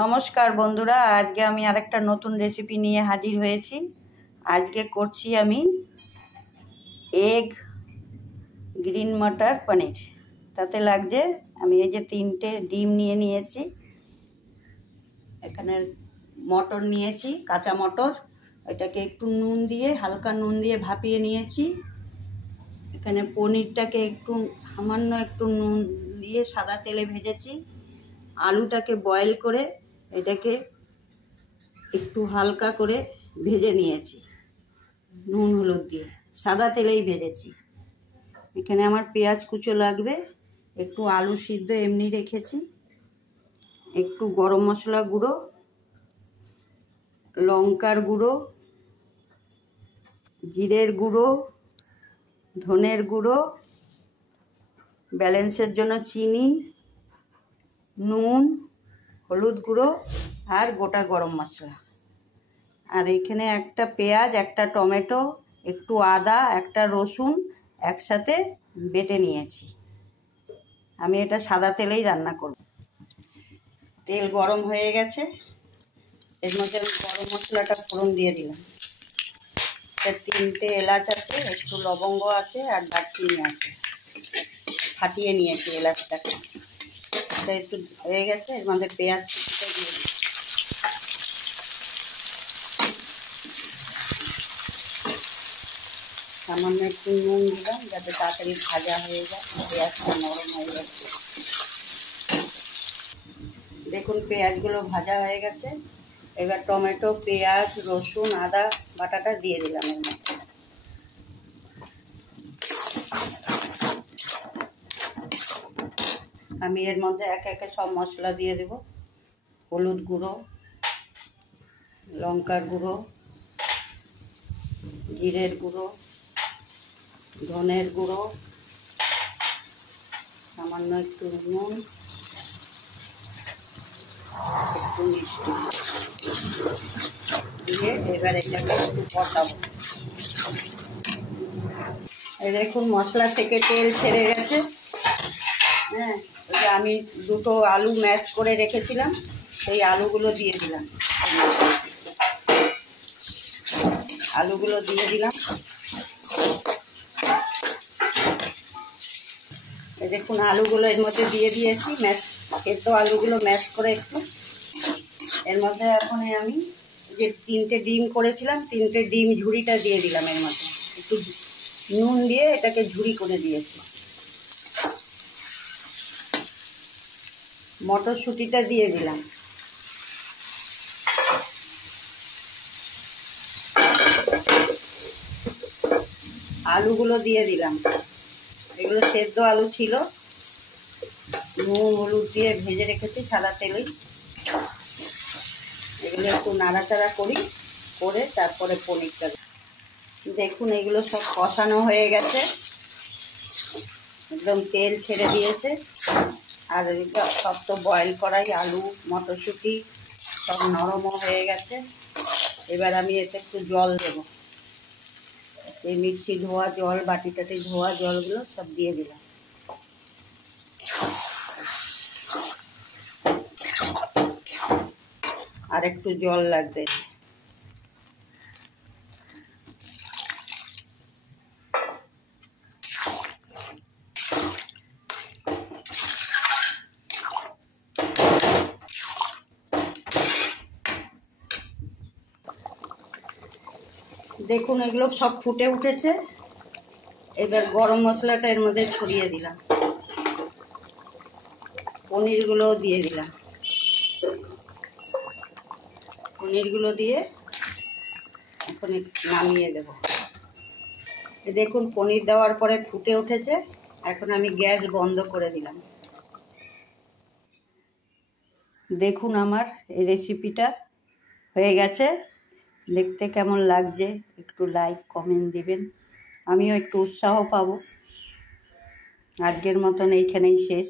নমস্কার বন্ধুরা, আজকে আমি আরেকটা নতুন রেসিপি নিয়ে হাজির হয়েছি। আজকে করছি আমি এগ গ্রিন মটর পনির। তাতে লাগছে আমি এই যে 3টে ডিম নিয়ে নিয়েছি, এখানে মটর নিয়েছি, কাঁচা মটর, এটাকে একটু নুন দিয়ে, হালকা নুন দিয়ে ভাপিয়ে নিয়েছি। এখানে পনিরটাকে সামান্য একটু নুন দিয়ে সাদা তেলে ভেজেছি। আলুটাকে বয়েল করে এটাকে একটু হালকা করে ভেজে নিয়েছি, নুন হলুদ দিয়ে সাদা তেলেই ভেজেছি। এখানে আমার পেঁয়াজ কুচো লাগবে, একটু আলু সিদ্ধ এমনি রেখেছি, একটু গরম মশলা গুঁড়ো, লঙ্কার গুঁড়ো, জিরের গুঁড়ো, ধনের গুঁড়ো, ব্যালেন্সের জন্য চিনি, নুন, হলুদ গুঁড়ো আর গোটা গরম মশলা। আর এখানে একটা পেঁয়াজ, একটা টমেটো, একটু আদা, একটা রসুন একসাথে বেটে নিয়েছি। আমি এটা সাদা তেলেই রান্না করব। তেল গরম হয়ে গেছে, এর মধ্যে আমি গরম মশলাটা ফোড়ন দিয়ে দিলাম। 3টে এলাচ আছে, একটু লবঙ্গ আছে আর দারচিনি আছে, ফাটিয়ে নিয়েছি এলাচটাকে। এটা একটু হয়ে গেছে, এর মধ্যে পেঁয়াজ কুচিটা দিয়ে দিই। সামান্য একটু নুন দিলাম যাতে তাড়াতাড়ি ভাজা হয়ে যায়, পেঁয়াজটা নরম হয়ে যাচ্ছে। দেখুন পেঁয়াজগুলো ভাজা হয়ে গেছে। এবার টমেটো, পেঁয়াজ, রসুন, আদা বাটাটা দিয়ে দিলাম এর মধ্যে। আমি এর মধ্যে একে একে সব মশলা দিয়ে দেব। হলুদ গুঁড়ো, লঙ্কার গুঁড়ো, জিরের গুঁড়ো, ধনের গুঁড়ো, সামান্য একটু নুন, একটু মিষ্টি দিয়ে এবার এটাকে একটু কষাবো। এই দেখুন মশলা থেকে তেল ছেড়ে গেছে। হ্যাঁ, ওই যে আমি 2টো আলু ম্যাশ করে রেখেছিলাম, সেই আলুগুলো দিয়ে দিলাম। আলুগুলো দিয়ে দিলাম। এই দেখুন আলুগুলো এর মধ্যে দিয়ে দিয়েছি, সেদ্ধ আলুগুলো ম্যাশ করে একটু। এর মধ্যে এখন আমি যে 3টে ডিম করেছিলাম, 3টে ডিম ঝুড়িটা দিয়ে দিলাম। এর মধ্যে একটু নুন দিয়ে এটাকে ঝুড়ি করে দিয়েছি। মটরশুঁটিটা দিয়ে দিলাম। আলুগুলো দিয়ে দিলাম। এগুলো সেদ্ধ আলু ছিল, নুন হলুদ দিয়ে ভেজে রেখেছি সাদা তেলেই। এগুলো একটু নাড়াচাড়া করে তারপরে পনিরটা। দেখুন এগুলো সব কষানো হয়ে গেছে, একদম তেল ছেড়ে দিয়েছে। আর এটা সব তো বয়েল করাই, আলু মটরশুঁটি সব নরমও হয়ে গেছে। এবার আমি এতে একটু জল দেব। এই মিক্সি ধোয়া জল, বাটিটাতে ধোয়া জলগুলো সব দিয়ে দিলাম। আর একটু জল লাগবে। দেখুন এগুলো সব ফুটে উঠেছে। এবার গরম মশলাটা এর মধ্যে ছড়িয়ে দিলাম, পনিরগুলোও দিয়ে দিলাম। পনিরগুলো দিয়ে এখন নামিয়ে দেব। দেখুন পনির দেওয়ার পরে ফুটে উঠেছে, এখন আমি গ্যাস বন্ধ করে দিলাম। দেখুন আমার এই রেসিপিটা হয়ে গেছে। দেখতে কেমন লাগছে একটু লাইক কমেন্ট দিবেন, আমিও একটু উৎসাহ পাবো। আজকের মতন এইখানেই শেষ।